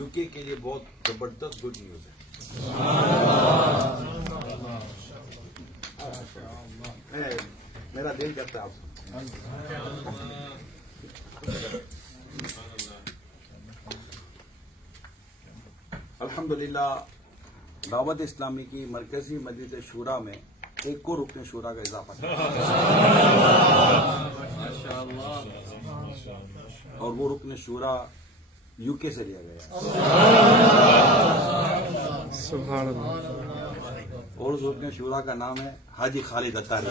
UK के लिए बहुत जबरदस्त गुड न्यूज है। मेरा दिल करता है आपसे। अल्हम्दुलिल्लाह दावत इस्लामी की मरकजी मजलिस शूरा में एक को रुकन शूरा का इजाफा किया और वो रुकन शूरा यूके से लिया गया सुभान अल्लाह। और उस रुकन शूरा का नाम है हाजी खालिद अत्तारी।